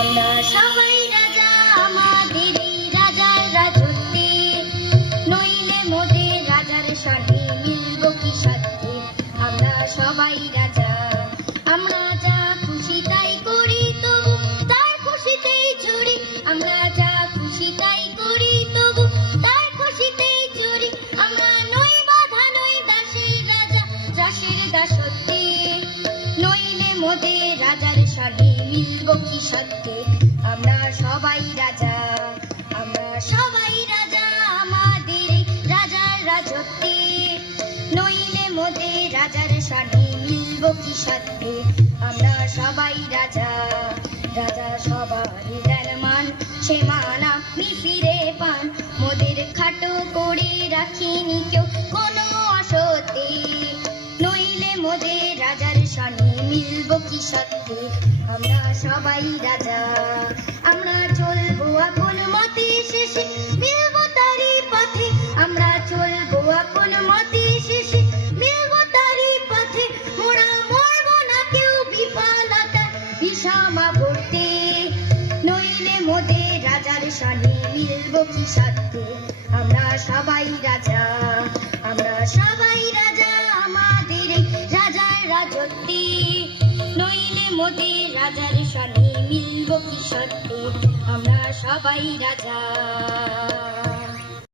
আমরা সবাই রাজা আমাদের এই রাজার রাজত্বে, নইলে মোদের রাজার সাথে মিলব কি সাথে। আমরা সবাই রাজা, আমরা যা খুশি তাই করি তবু তার খুশিতেই চড়ি। আমরা যা খুশি তাই করি তবু তার খুশিতেই চড়ি। আমরা নই বাধা নই দাসের রাজা, দাসের দাসত্বে, নইলে মোদের রাজার সাথে মিলব কি সাথে। আমরা সবাই রাজা, আমরা সবাই রাজা আমাদের এই রাজার রাজত্বে, নইলে মোদের রাজার সাথে মিলব কি সাথে। আমরা সবাই রাজা, রাজা সবারই দেন মান, সে মান আপনি ফিরে পান। মোদের খাটো করে রাখিনি কেউ কোনো অসতে, নইলে মোদের রাজার সাথে মিলব কি সাথে। আমরা সবাই রাজা, আমরা চলবো আপন মতে, শেষে মিলব তারই পথে। আমরা চলবো আপন মতে, শেষে মিলব তারই পথে। মোরা মরব না কেউ বিফলতা বিষমা ভর্তি, নইলে মোদের রাজার সাথে মিলব কি সাথে। আমরা সবাই রাজা, আমরা সবাই রাজা আমাদের এই রাজার রাজত্বে, নইলে মোদের রাজার সাথে মিলব কি সাথে। আমরা সবাই রাজা।